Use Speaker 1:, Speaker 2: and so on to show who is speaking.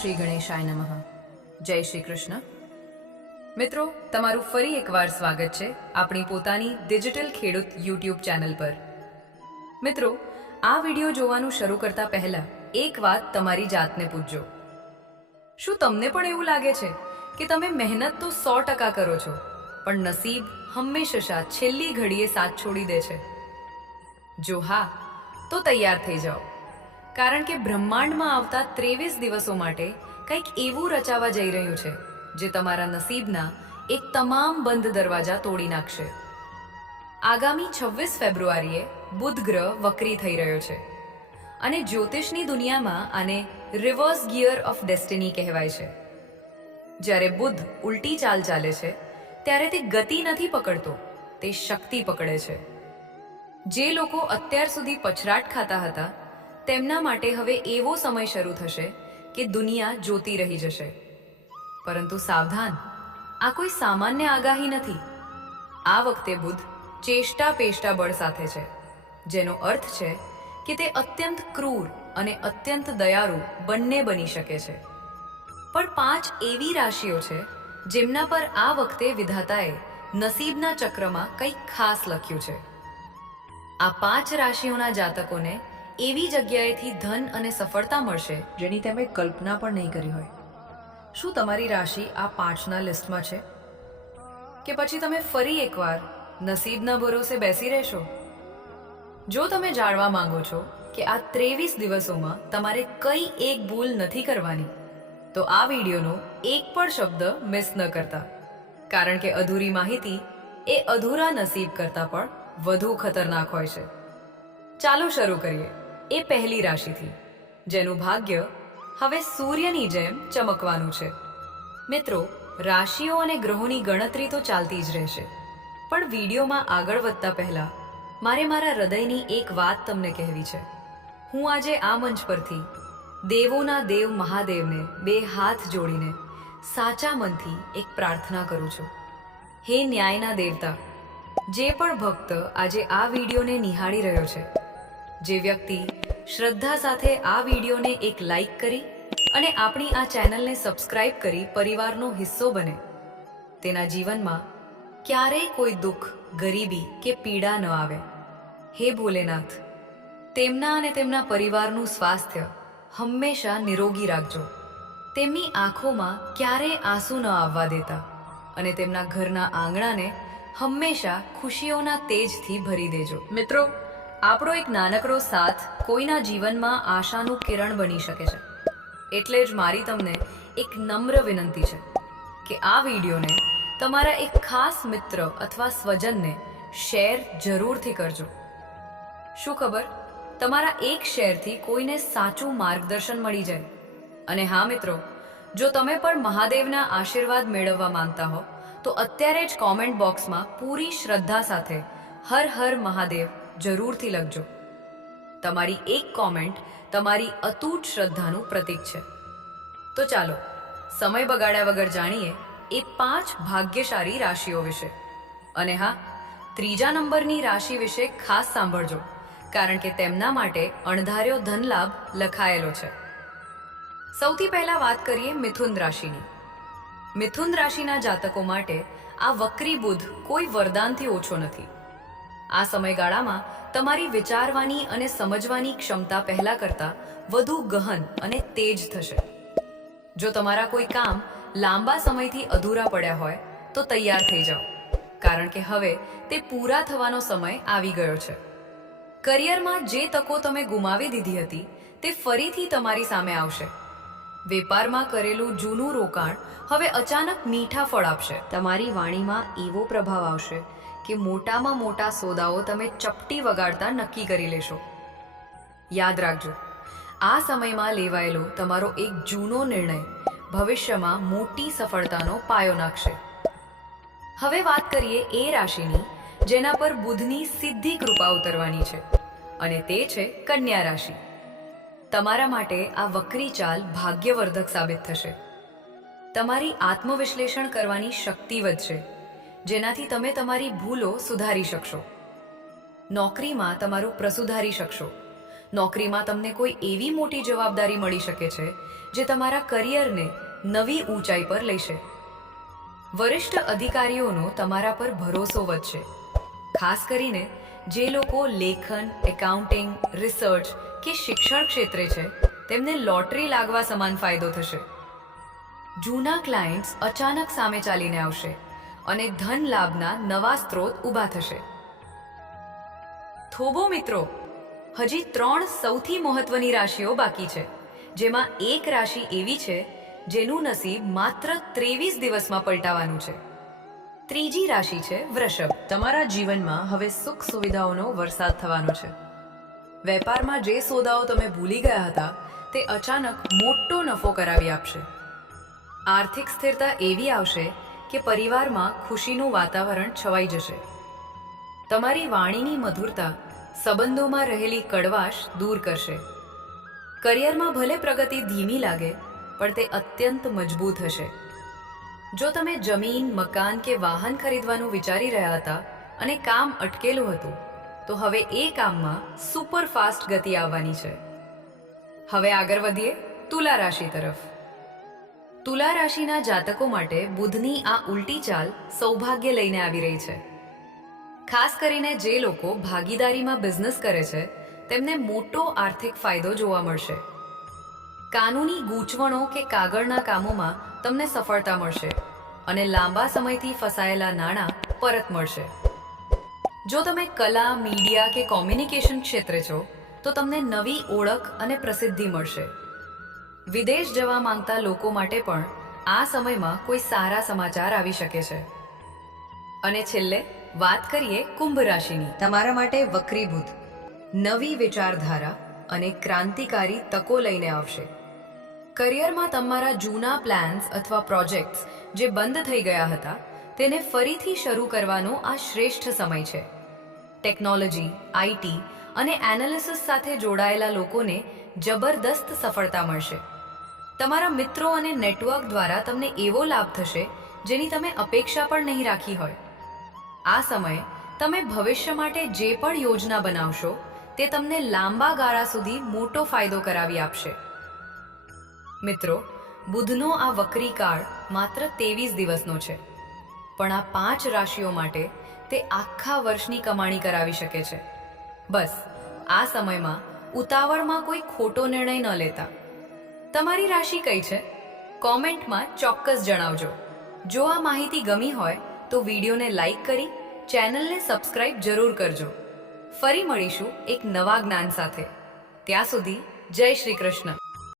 Speaker 1: શ્રી ગણેશાય નમઃ. જય શ્રી કૃષ્ણ. મિત્રો, તમારું ફરી એકવાર સ્વાગત છે આપણી પોતાની ડિજિટલ ખેડૂત યુટ્યુબ ચેનલ પર. મિત્રો, આ વીડિયો જોવાનું શરૂ કરતા પહેલા એક વાત તમારી જાતને પૂછજો. શું તમને પણ એવું લાગે છે કે તમે મહેનત તો સો ટકા કરો છો, પણ નસીબ હંમેશા છેલ્લી ઘડીએ સાથ છોડી દે છે? જો હા, તો તૈયાર થઈ જાઓ. કારણ કે બ્રહ્માંડમાં આવતા ત્રેવીસ દિવસો માટે કંઈક એવું રચાવા જઈ રહ્યું છે, જે તમારા નસીબના એક તમામ બંધ દરવાજા તોડી નાખશે. આગામી છવ્વીસ ફેબ્રુઆરીએ બુધ ગ્રહ વક્રી થઈ રહ્યો છે. અને જ્યોતિષની દુનિયામાં આને રિવર્સ ગિયર ઓફ ડેસ્ટિની કહેવાય છે. જ્યારે બુધ ઉલટી ચાલ ચાલે છે, ત્યારે તે ગતિ નથી પકડતો, તે શક્તિ પકડે છે. જે લોકો અત્યાર સુધી પછરાટ ખાતા હતા તેમના માટે હવે એવો સમય શરૂ થશે કે દુનિયા જોતી રહી જશે. પરંતુ સાવધાન, આ કોઈ સામાન્ય આગાહી નથી. આ વખતે બુધ ચેષ્ટા પેષ્ટા બળ સાથે છે, જેનો અર્થ છે કે તે અત્યંત ક્રૂર અને અત્યંત દયાળુ બંને બની શકે છે. પણ પાંચ એવી રાશિઓ છે, જેમના પર આ વખતે વિધાતાએ નસીબના ચક્રમાં કંઈક ખાસ લખ્યું છે. આ પાંચ રાશિઓના જાતકોને એવી જગ્યાએથી ધન અને સફળતા મળશે જેની તમે કલ્પના પણ નહીં કરી હોય. શું તમારી રાશિ આ પાંચના લિસ્ટમાં છે? કે પછી તમે ફરી એકવાર નસીબના ભરોસે બેસી રહેશો? જો તમે જાણવા માંગો છો કે આ ત્રેવીસ દિવસોમાં તમારે કઈ એક ભૂલ નથી કરવાની, તો આ વિડીયોનો એક પણ શબ્દ મિસ ન કરતા. કારણ કે અધૂરી માહિતી એ અધૂરા નસીબ કરતાં પણ વધુ ખતરનાક હોય છે. ચાલો શરૂ કરીએ. એ પહેલી રાશિથી જેનું ભાગ્ય હવે સૂર્યની જેમ ચમકવાનું છે. મિત્રો, રાશિઓ અને ગ્રહોની ગણતરી તો ચાલતી જ રહેશે. પણ વિડીયોમાં આગળ વધતા પહેલા, મારે મારા હૃદયની એક વાત તમને કહેવી છે. હું આજે આ મંચ પરથી દેવોના દેવ મહાદેવને બે હાથ જોડીને સાચા મનથી એક પ્રાર્થના કરું છું. હે ન્યાયના દેવતા, જે પણ ભક્ત આજે આ વિડીયોને નિહાળી રહ્યો છે જે વ્યક્તિ શ્રદ્ધા સાથે આ વિડીયોને એક લાઈક કરી અને આપણી આ ચેનલને સબસ્ક્રાઇબ કરી પરિવારનો હિસ્સો બને. તેના જીવનમાં ક્યારેય કોઈ દુઃખ, ગરીબી કે પીડા ન આવે. હે ભોલેનાથ, તેમના અને તેમના પરિવારનું સ્વાસ્થ્ય હંમેશા નિરોગી રાખજો. તેમની આંખોમાં ક્યારેય આંસુ ન આવવા દેતા અને તેમના ઘરના આંગણાને હંમેશા ખુશીઓના તેજથી ભરી દેજો. મિત્રો આપણો એક નાનકડો સાથ કોઈના જીવનમાં આશાનું કિરણ બની શકે છે. એટલે જ મારી તમને એક નમ્ર વિનંતી છે કે આ વિડીયોને તમારા એક ખાસ મિત્ર અથવા સ્વજનને શેર જરૂરથી કરજો. શું ખબર? તમારા એક શેરથી કોઈને સાચું માર્ગદર્શન મળી જાય. અને હા મિત્રો, જો તમે પણ મહાદેવના આશીર્વાદ મેળવવા માંગતા હો, તો અત્યારે જ કોમેન્ટ બોક્સમાં પૂરી શ્રદ્ધા સાથે હર હર મહાદેવ જરૂરથી લખજો. તમારી એક કોમેન્ટ તમારી અતૂટ શ્રદ્ધાનું પ્રતીક છે. તો ચાલો, સમય બગાડ્યા વગર જાણીએ એ પાંચ ભાગ્યશાળી રાશિઓ વિશે. અને હા, ત્રીજા નંબરની રાશિ વિશે ખાસ સાંભળજો, કારણ કે તેમના માટે અણધાર્યો ધનલાભ લખાયેલો છે. સૌથી પહેલા વાત કરીએ મિથુન રાશિની. મિથુન રાશિના જાતકો માટે આ વક્રી બુધ કોઈ વરદાનથી ઓછો નથી. આ સમયગાળામાં તમારી વિચારવાની અને સમજવાની ક્ષમતા પહેલા કરતાં વધુ ગહન અને તેજ થશે. જો તમારા કોઈ કામ લાંબા સમયથી અધૂરા પડ્યા હોય, તો તૈયાર થઈ જાઓ. કારણ કે હવે તે પૂરા થવાનો સમય આવી ગયો છે. કરિયરમાં જે તકો તમે ગુમાવી દીધી હતી, તે ફરીથી તમારી સામે આવશે. વેપારમાં કરેલું જૂનું રોકાણ હવે અચાનક મીઠા ફળ આપશે. તમારી વાણીમાં એવો પ્રભાવ આવશે. કે મોટામાં મોટા સોદાઓ તમે ચપટી વગાડતા નક્કી કરી લેશો. યાદ રાખજો, આ સમયમાં લેવાયેલો તમારો એક જૂનો નિર્ણય ભવિષ્યમાં મોટી સફળતાનો પાયો નાખશે. હવે વાત કરીએ એ રાશિની, જેના પર બુધની સીધી કૃપા ઉતરવાની છે, અને તે છે કન્યા રાશિ. તમારા માટે આ વક્રી ચાલ ભાગ્યવર્ધક સાબિત થશે. તમારી આત્મવિશ્લેષણ કરવાની શક્તિ વધશે. જેનાથી તમે તમારી ભૂલો સુધારી શકશો. નોકરીમાં તમારું પ્રસુધારી શકશો. નોકરીમાં તમને કોઈ એવી મોટી જવાબદારી મળી શકે છે, જે તમારા કરિયરને નવી ઊંચાઈ પર લેશે. વરિષ્ઠ અધિકારીઓનો તમારા પર ભરોસો વધશે. ખાસ કરીને જે લોકો લેખન, એકાઉન્ટિંગ, રિસર્ચ કે શિક્ષણ ક્ષેત્રે છે, તેમને લોટરી લાગવા સમાન ફાયદો થશે. જૂના ક્લાયન્ટ્સ અચાનક સામે ચાલીને આવશે. અને ધન લાભના નવા સ્ત્રોત ઊભા થશે. થોબો મિત્રો, હજી ત્રણ સૌથી મહત્વની રાશિઓ બાકી છે, જેમાં એક રાશિ એવી છે, જેનું નસીબ માત્ર ત્રેવીસ દિવસમાં પલટાવાનું છે. ત્રીજી રાશિ છે વૃષભ. તમારા જીવનમાં હવે સુખ સુવિધાઓનો વરસાદ થવાનો છે. વેપારમાં જે સોદાઓ તમે ભૂલી ગયા હતા, તે અચાનક મોટો નફો કરાવી આપશે. આર્થિક સ્થિરતા એવી આવશે કે પરિવારમાં ખુશીનું વાતાવરણ છવાઈ જશે. તમારી વાણીની મધુરતા સંબંધોમાં રહેલી કડવાશ દૂર કરશે. કરિયરમાં ભલે પ્રગતિ ધીમી લાગે, પણ તે અત્યંત મજબૂત હશે. જો તમે જમીન, મકાન કે વાહન ખરીદવાનું વિચારી રહ્યા હતા અને કામ અટકેલું હતું, તો હવે એ કામમાં સુપર ફાસ્ટ ગતિ આવવાની છે. હવે આગળ વધીએ તુલા રાશિ તરફ. તુલા રાશિના જાતકો માટે બુધની આ ઉલટી ચાલ સૌભાગ્ય લઈને આવી રહી છે. ખાસ કરીને જે લોકો ભાગીદારીમાં બિઝનેસ કરે છે, તેમને મોટો આર્થિક ફાયદો જોવા મળશે. કાનૂની ગૂંચવણો કે કાગળના કામોમાં તમને સફળતા મળશે અને લાંબા સમયથી ફસાયેલા નાણાં પરત મળશે. જો તમે કલા, મીડિયા કે કોમ્યુનિકેશન ક્ષેત્રે છો, તો તમને નવી ઓળખ અને પ્રસિદ્ધિ મળશે. વિદેશ જવા માંગતા લોકો માટે પણ આ સમયમાં કોઈ સારા સમાચાર આવી શકે છે. અને છેલ્લે વાત કરીએ કુંભ રાશિની. તમારા માટે વક્રીભૂત નવી વિચારધારા અને ક્રાંતિકારી તકો લઈને આવશે. કરિયરમાં તમારા જૂના પ્લાન્સ અથવા પ્રોજેક્ટ્સ જે બંધ થઈ ગયા હતા, તેને ફરીથી શરૂ કરવાનો આ શ્રેષ્ઠ સમય છે. ટેકનોલોજી આઈટી અને એનાલિસિસ સાથે જોડાયેલા લોકોને જબરદસ્ત સફળતા મળશે. તમારા મિત્રો અને નેટવર્ક દ્વારા તમને એવો લાભ થશે, જેની તમે અપેક્ષા પણ નહીં રાખી હોય. આ સમયે, તમે ભવિષ્ય માટે જે પણ યોજના બનાવશો, તે તમને લાંબા ગાળા સુધી મોટો ફાયદો કરાવી આપશે. મિત્રો, બુધનો આ વક્રી કાળ માત્ર ત્રેવીસ દિવસનો છે. પણ આ પાંચ રાશિઓ માટે તે આખા વર્ષની કમાણી કરાવી શકે છે. બસ, આ સમયમાં ઉતાવળમાં કોઈ ખોટો નિર્ણય ન લેતા. તમારી રાશિ કઈ છે? કોમેન્ટમાં ચોક્કસ જણાવજો. જો આ માહિતી ગમી હોય, તો વિડીયોને લાઇક કરી, ચેનલને સબસ્ક્રાઇબ જરૂર કરજો. ફરી મળીશું એક નવા જ્ઞાન સાથે. ત્યાં સુધી જય શ્રી કૃષ્ણ.